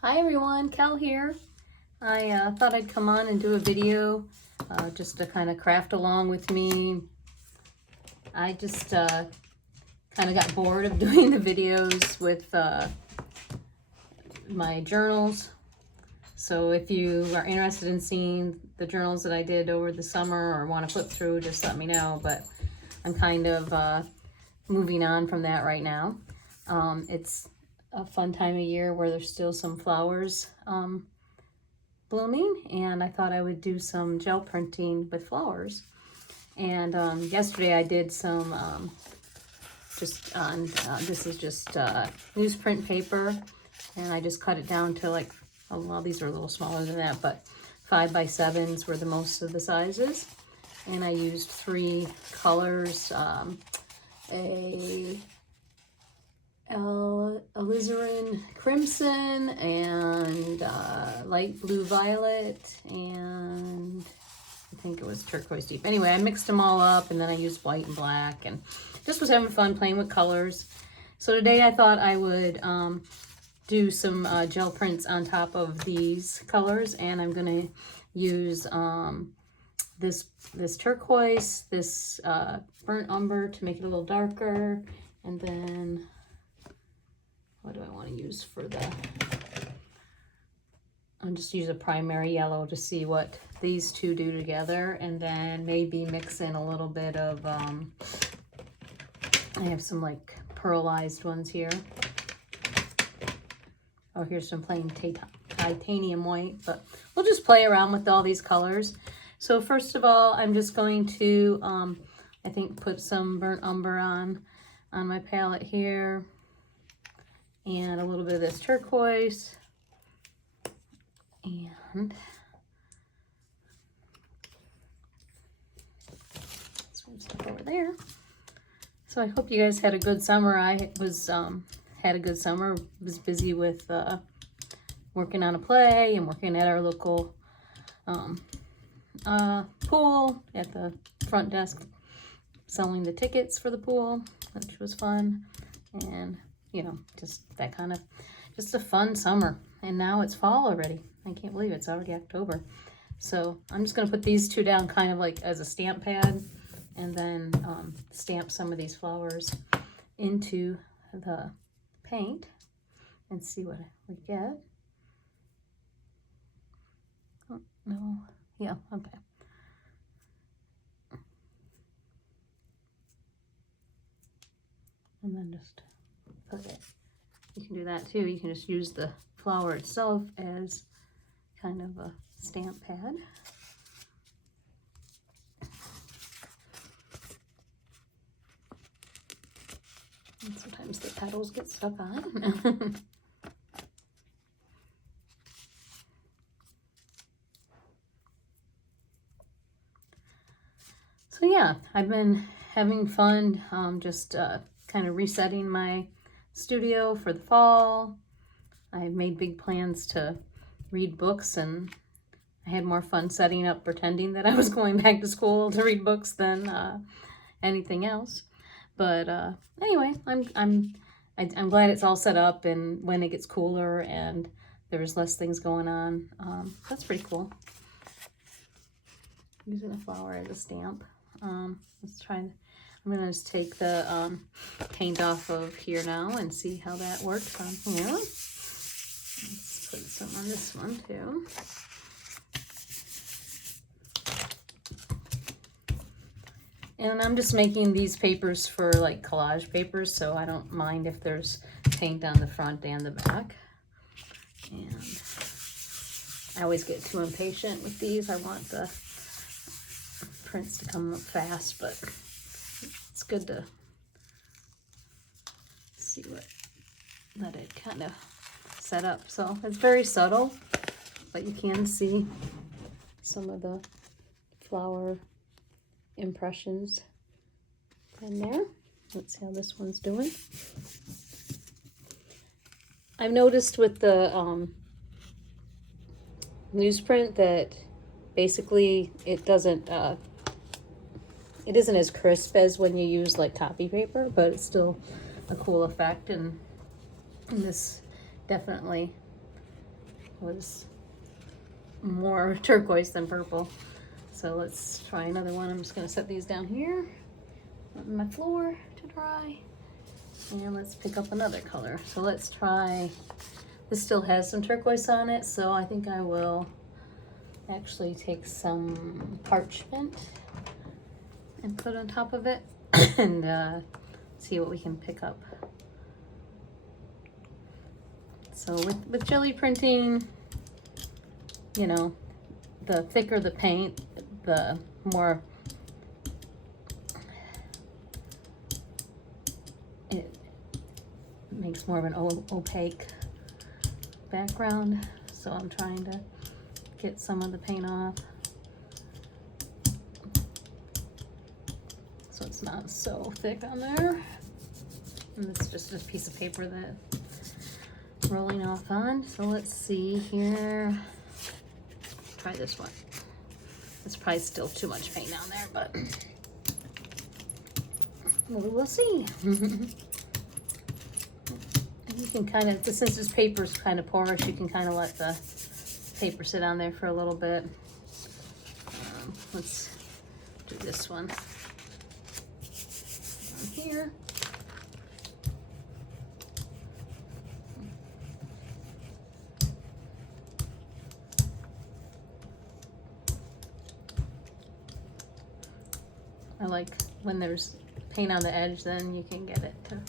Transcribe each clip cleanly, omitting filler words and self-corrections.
Hi everyone, Cal here. I thought I'd come on and do a video just to kind of craft along with me. I just kind of got bored of doing the videos with my journals. So if you are interested in seeing the journals that I did over the summer or want to flip through, just let me know. But I'm kind of moving on from that right now. It's a fun time of year where there's still some flowers blooming, and I thought I would do some gel printing with flowers. And yesterday I did some just on this is just newsprint paper, and I just cut it down to like, oh well, these are a little smaller than that, but 5x7s were the most of the sizes. And I used 3 colors, a alizarin crimson and light blue violet, and I think it was turquoise deep. Anyway, I mixed them all up, and then I used white and black, and just was having fun playing with colors. So today I thought I would do some gel prints on top of these colors, and I'm gonna use this turquoise, this burnt umber to make it a little darker, and then what do I want to use for the, I'll just use a primary yellow to see what these two do together, and then maybe mix in a little bit of, I have some like pearlized ones here. Oh, here's some plain titanium white, but we'll just play around with all these colors. So first of all, I'm just going to, I think, put some burnt umber on my palette here, and a little bit of this turquoise, and some stuff over there. So I hope you guys had a good summer. I was had a good summer. Was busy with working on a play and working at our local pool at the front desk, selling the tickets for the pool, which was fun. And you know, just that kind of, just a fun summer. And now it's fall already. I can't believe it's already October. So I'm just gonna put these two down kind of like as a stamp pad, and then stamp some of these flowers into the paint and see what we get. Oh, no, yeah, okay. And then just put it. You can do that too. You can just use the flower itself as kind of a stamp pad. And sometimes the petals get stuck on. So yeah, I've been having fun just kind of resetting my studio for the fall. I've made big plans to read books, and I had more fun setting up pretending that I was going back to school to read books than anything else. But anyway, I'm glad it's all set up, and when it gets cooler and there's less things going on, that's pretty cool. Using a flower as a stamp. Let's try. I'm gonna just take the paint off of here now and see how that works on here. Let's put some on this one too. And I'm just making these papers for like collage papers, so I don't mind if there's paint on the front and the back. And I always get too impatient with these. I want the prints to come up fast, but it's good to see let it kind of set up. So it's very subtle, but you can see some of the flower impressions in there. Let's see how this one's doing. I've noticed with the newsprint that basically it isn't as crisp as when you use like copy paper, but it's still a cool effect, and this definitely was more turquoise than purple. So let's try another one. I'm just gonna set these down here on my floor to dry. And let's pick up another color. So let's try, this still has some turquoise on it, so I think I will actually take some parchment and put on top of it and see what we can pick up. So with jelly printing, you know, the thicker the paint, the more it makes more of an opaque background. So I'm trying to get some of the paint off so it's not so thick on there. And it's just a piece of paper that rolling off on. So let's see here. Try this one. It's probably still too much paint down there, but we'll see. You can kind of, since this paper's kind of porous, you can kind of let the paper sit on there for a little bit. Let's do this one on here. I like when there's paint on the edge, then you can get it to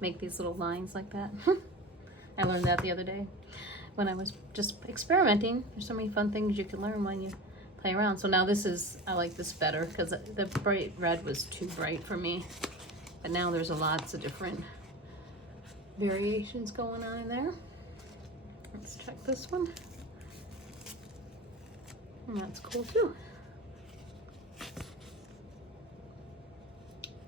make these little lines like that. I learned that the other day when I was just experimenting. There's so many fun things you can learn when you play around. So now this is, I like this better because the bright red was too bright for me. But now there's lots of different variations going on in there. Let's check this one. And that's cool too.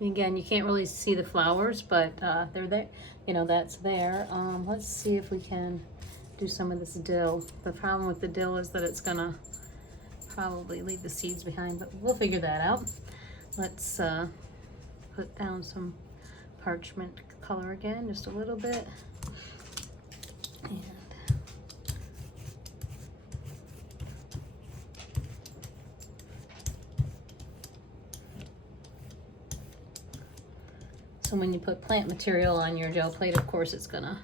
Again, you can't really see the flowers, but they're there. You know, that's there. Let's see if we can do some of this dill. The problem with the dill is that it's gonna probably leave the seeds behind, but we'll figure that out. Let's put down some parchment color again, just a little bit. And so when you put plant material on your gel plate, of course it's gonna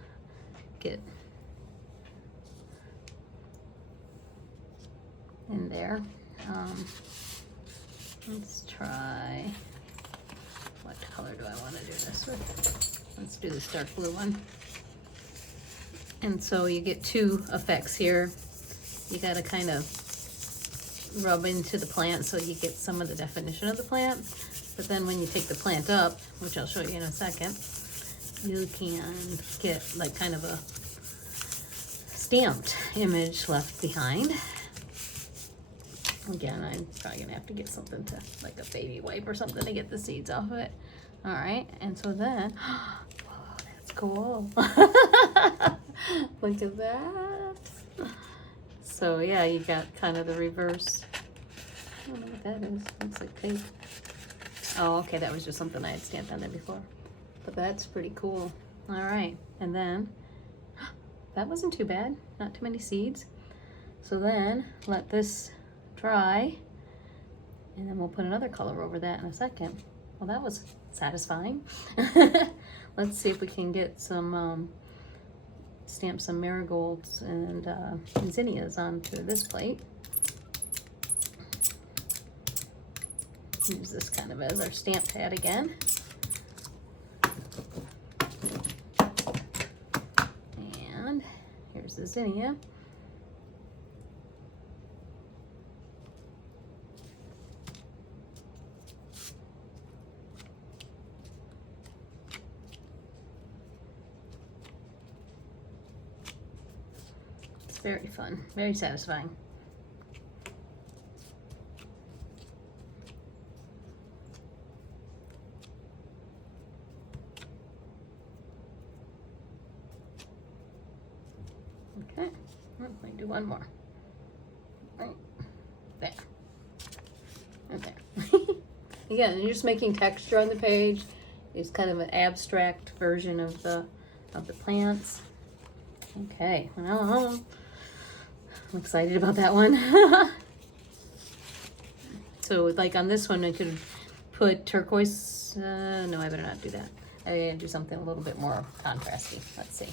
get in there. Let's try, what color do I want to do this with? Let's do this dark blue one. And so you get two effects here. You gotta kind of rub into the plant so you get some of the definition of the plant. But then when you take the plant up, which I'll show you in a second, you can get like kind of a stamped image left behind. Again, I'm probably gonna have to get something to, like a baby wipe or something to get the seeds off of it. All right, and so then, whoa, that's cool. Look at that. So yeah, you got kind of the reverse. I don't know what that is. Looks like tape. Oh, okay, that was just something I had stamped on there before. But that's pretty cool. All right, and then, that wasn't too bad. Not too many seeds. So then, let this dry, and then we'll put another color over that in a second. Well, that was satisfying. Let's see if we can get some, stamp some marigolds and zinnias onto this plate. Use this kind of as our stamp pad again. And here's the zinnia. It's very fun, very satisfying. Okay, let me do one more. Right there. And there. Again, you're just making texture on the page. It's kind of an abstract version of the plants. Okay, well, I'm excited about that one. So like on this one, I could put turquoise. No, I better not do that. I gotta do something a little bit more contrasty. Let's see.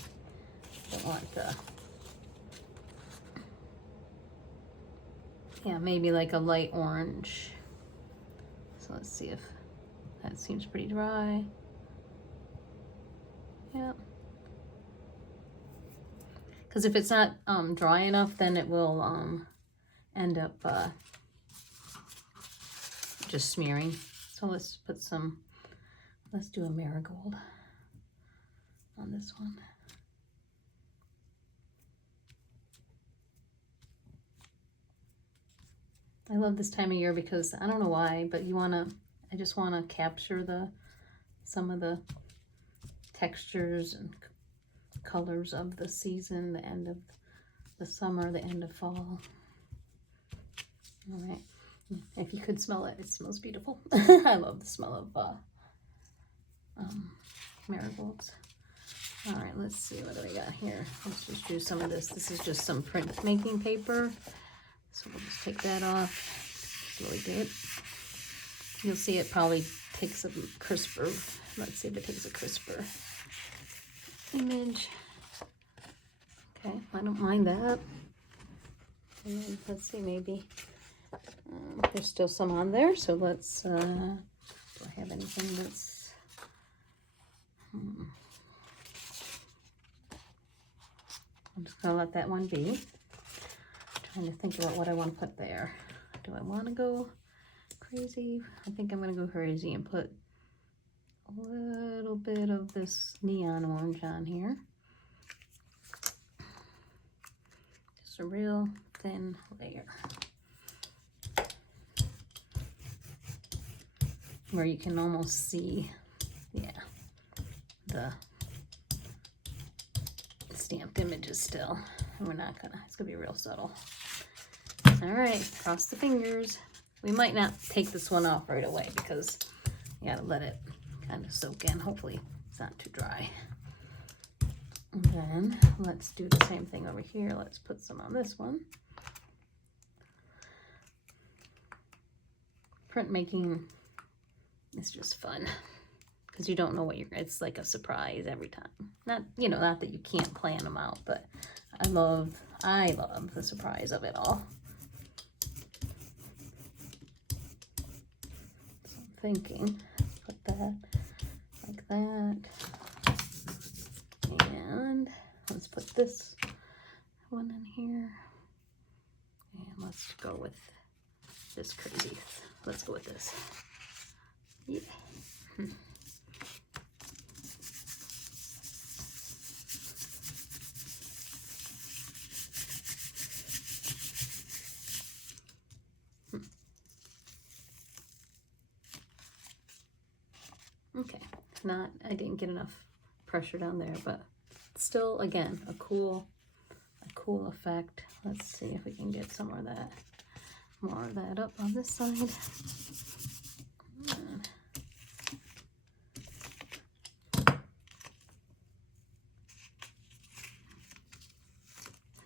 Don't want the, yeah, maybe like a light orange. So let's see if that seems pretty dry. Yeah. Because if it's not dry enough, then it will end up just smearing. So let's put some, let's do a marigold on this one. I love this time of year because I don't know why, but I just want to capture some of the textures and colors of the season, the end of the summer, the end of fall. All right. If you could smell it, it smells beautiful. I love the smell of marigolds. All right, let's see, what do we got here? Let's just do some of this. This is just some printmaking paper. So we'll just take that off. It's really good. You'll see it probably takes a crisper. Let's see if it takes a crisper image. Okay, I don't mind that. And then, let's see, maybe there's still some on there. So let's, do I have anything that's, I'm just gonna let that one be. Trying to think about what I want to put there. Do I want to go crazy? I think I'm going to go crazy and put a little bit of this neon orange on here. Just a real thin layer. Where you can almost see, yeah, the stamped images still. And we're not gonna, it's gonna be real subtle. All right, cross the fingers. We might not take this one off right away because you gotta let it kind of soak in. Hopefully it's not too dry. And then let's do the same thing over here. Let's put some on this one. Printmaking is just fun because you don't know what it's like a surprise every time. Not, you know, not that you can't plan them out, but I love the surprise of it all. So I'm thinking, put that like that. And let's put this one in here. And let's go with this crazy. Let's go with this. Yeah. Okay, not, I didn't get enough pressure down there, but still, again, a cool effect. Let's see if we can get some of that, more of that up on this side.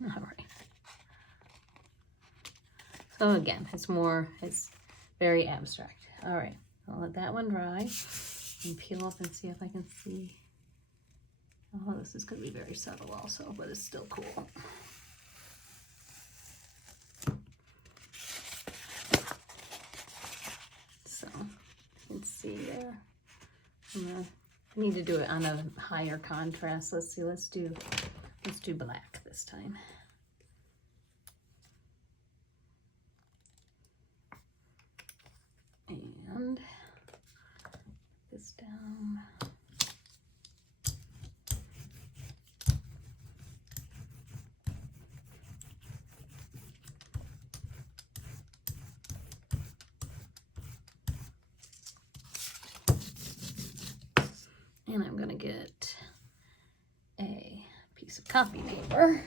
All right. So again, it's very abstract. All right, I'll let that one dry and peel up and see if I can see. Oh, this is going to be very subtle also, but it's still cool. So you can see there. I need to do it on a higher contrast. Let's see. Let's do black this time. And this down. And I'm going to get a piece of copy paper.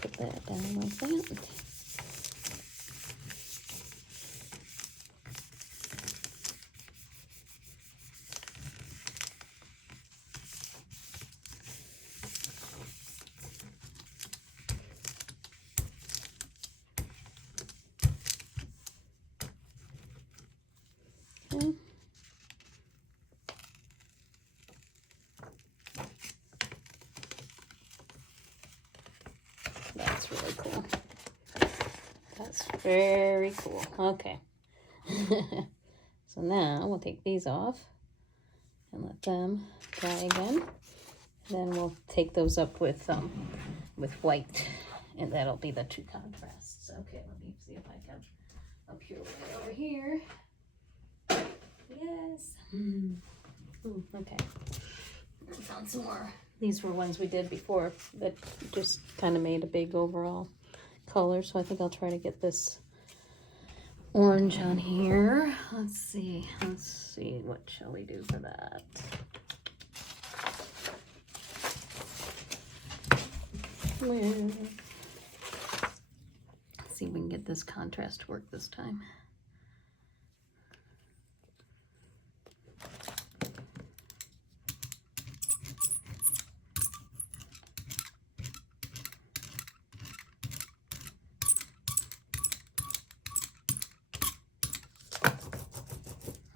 Put that down like that. Very cool. Okay. So now we'll take these off and let them dry again. Then we'll take those up with white, and that'll be the two contrasts. Okay, let me see if I can appear right over here. Yes. Ooh, okay. I found some more. These were ones we did before that just kind of made a big overall color. So I think I'll try to get this orange on here. Let's see. What shall we do for that? Let's see if we can get this contrast to work this time.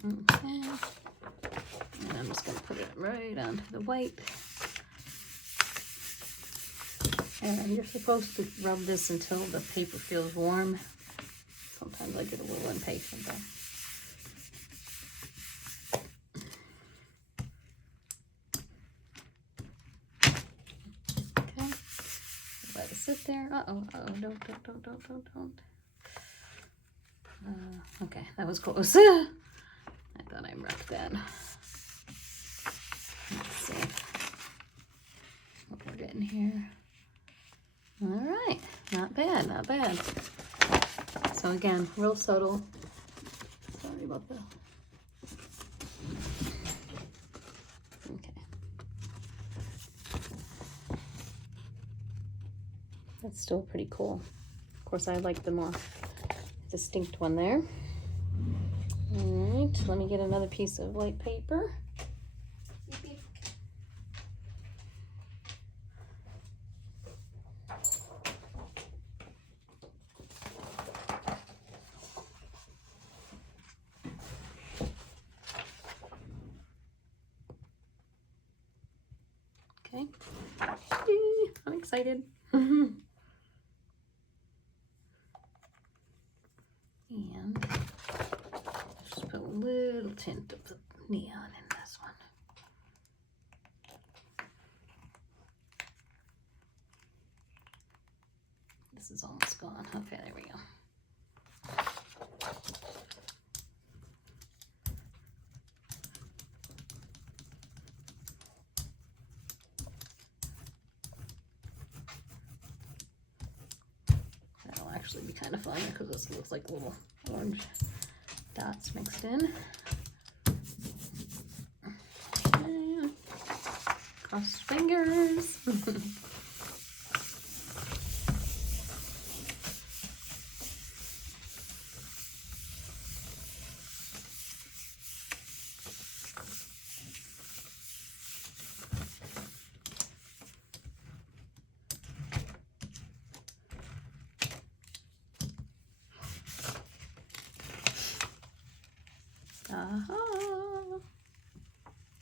Okay, and I'm just going to put it right onto the white. And you're supposed to rub this until the paper feels warm. Sometimes I get a little impatient though. Okay, let it sit there. Don't. Okay, that was close. I thought I wrecked that. Let's see what we're getting here. All right, not bad, not bad. So again, real subtle. Sorry about that. Okay. That's still pretty cool. Of course, I like the more distinct one there. All right, let me get another piece of white paper. Okay, I'm excited. And just put a little tint of the neon in this one. This is almost gone. Okay, there we go. That'll actually be kind of fun because this looks like little orange dots mixed in. Okay. Cross fingers.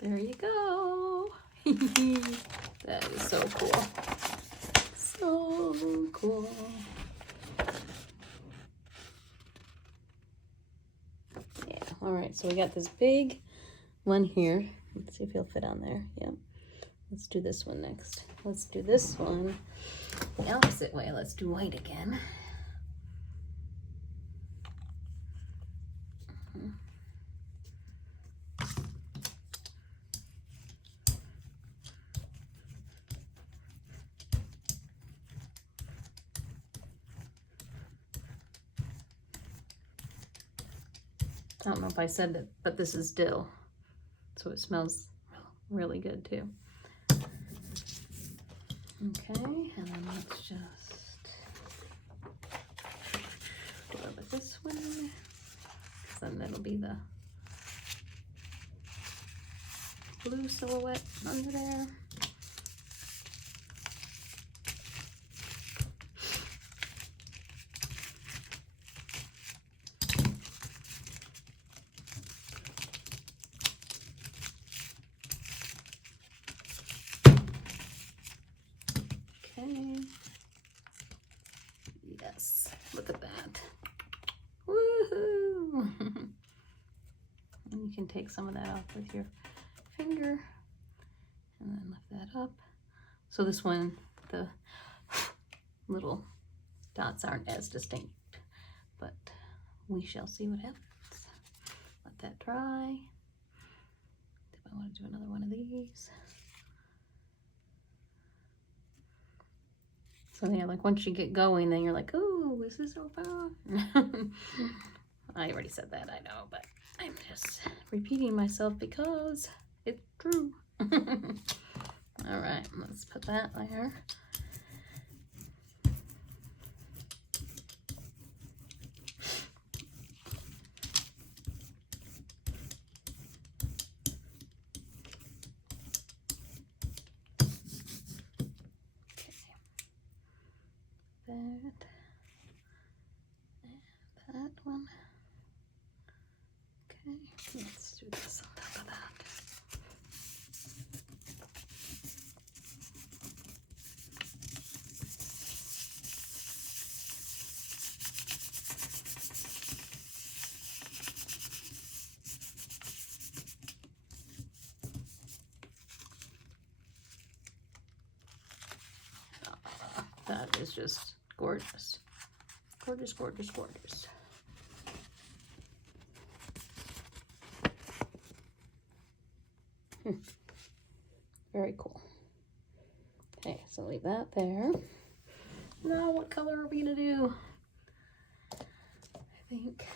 There you go. That is so cool. So cool. Yeah, all right, so we got this big one here. Let's see if he'll fit on there. Yep. Let's do this one next. Let's do this one the opposite way. Let's do white again. I don't know if I said that, but this is dill, so it smells really good too. Okay, and then let's just do it with this one. Then that'll be the blue silhouette under there. Okay. Yes, look at that. can take some of that off with your finger and then lift that up. So this one, the little dots aren't as distinct, but we shall see what happens. Let that dry. If I want to do another one of these. So yeah, like once you get going, then you're like, oh, this is so fun. I already said that, I know, but I'm just repeating myself because it's true. All right, let's put that there. That one. Okay, let's do this on top of that. That is just gorgeous. Gorgeous, gorgeous, gorgeous. Very cool. Okay, so leave that there. Now, what color are we gonna do? I think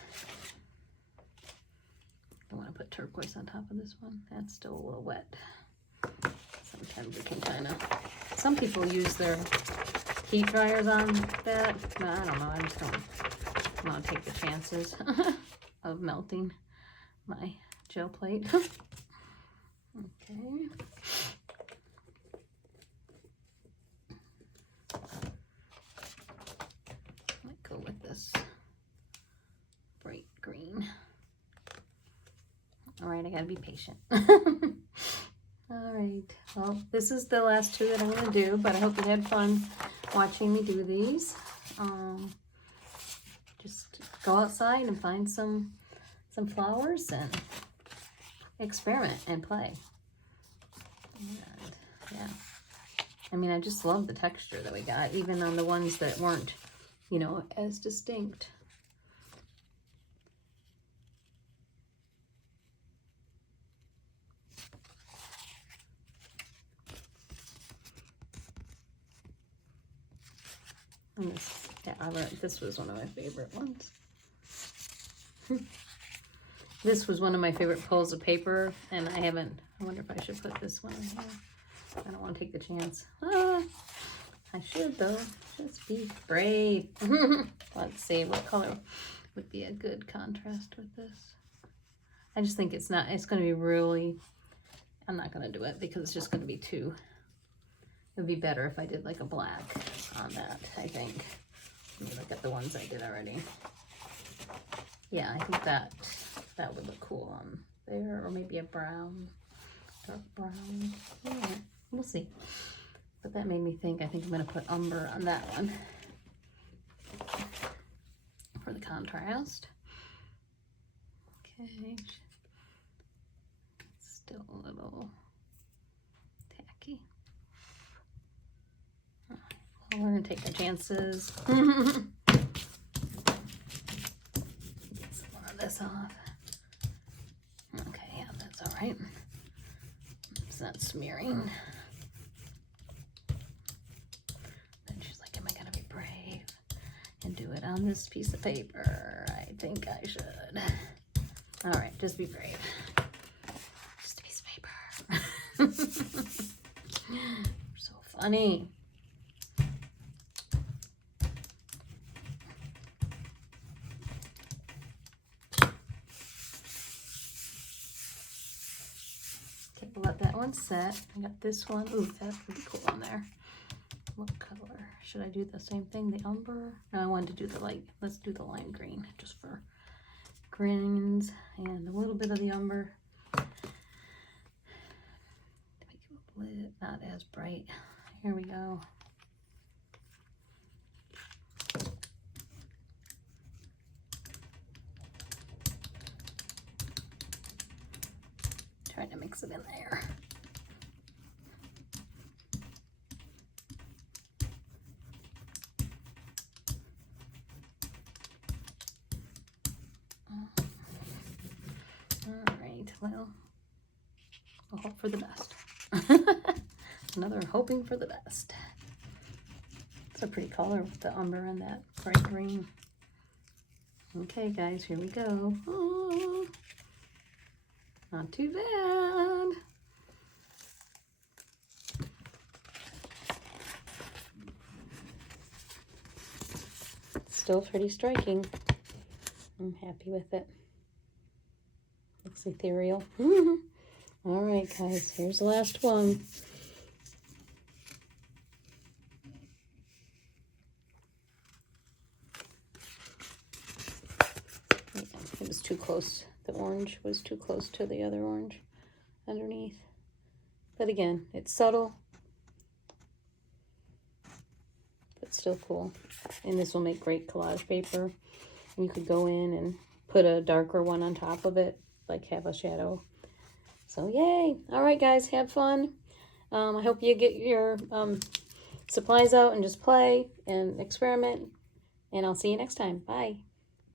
I want to put turquoise on top of this one. That's still a little wet. Sometimes we can kind of, some people use their heat dryers on that, but I don't know, I just don't want to take the chances of melting my gel plate. Okay. Might go with this bright green. All right, I gotta be patient. All right, well, this is the last two that I'm gonna do, but I hope you had fun watching me do these. Just go outside and find some flowers and experiment and play. And yeah, I mean, I just love the texture that we got, even on the ones that weren't, you know, as distinct. And this, yeah, this was one of my favorite ones. This was one of my favorite pulls of paper, and I wonder if I should put this one in here. I don't want to take the chance. I should though, just be brave. Let's see what color would be a good contrast with this. I just think it's going to be really, I'm not going to do it because it's just going to be too, it would be better if I did like a black on that, I think. Let me look at the ones I did already. Yeah, I think that would look cool on there, or maybe a brown, dark brown. Yeah, we'll see. But that made me think, I think I'm going to put umber on that one for the contrast. Okay, still a little tacky. Well, we're going to take our chances. Get some more of this off. Okay, yeah, that's all right. It's not smearing. Then she's like, am I gonna be brave and do it on this piece of paper? I think I should. All right, just be brave. Just a piece of paper. So funny. Let that one set. I got this one. Ooh, that's pretty cool on there. What color? Should I do the same thing? The umber? No, I wanted to do the light. Let's do the lime green just for greens and a little bit of the umber. To make it a bit not as bright. Here we go. trying to mix it in there. All right, well, we'll hope for the best. Another hoping for the best. It's a pretty color with the umber and that bright green. Okay, guys, here we go. Oh, not too bad. Still pretty striking. I'm happy with it. Looks ethereal. All right, guys, here's the last one. It was too close. The orange was too close to the other orange underneath. But again, it's subtle, but still cool. And this will make great collage paper. And you could go in and put a darker one on top of it, like have a shadow. So yay! All right, guys, have fun. I hope you get your supplies out and just play and experiment. And I'll see you next time. Bye.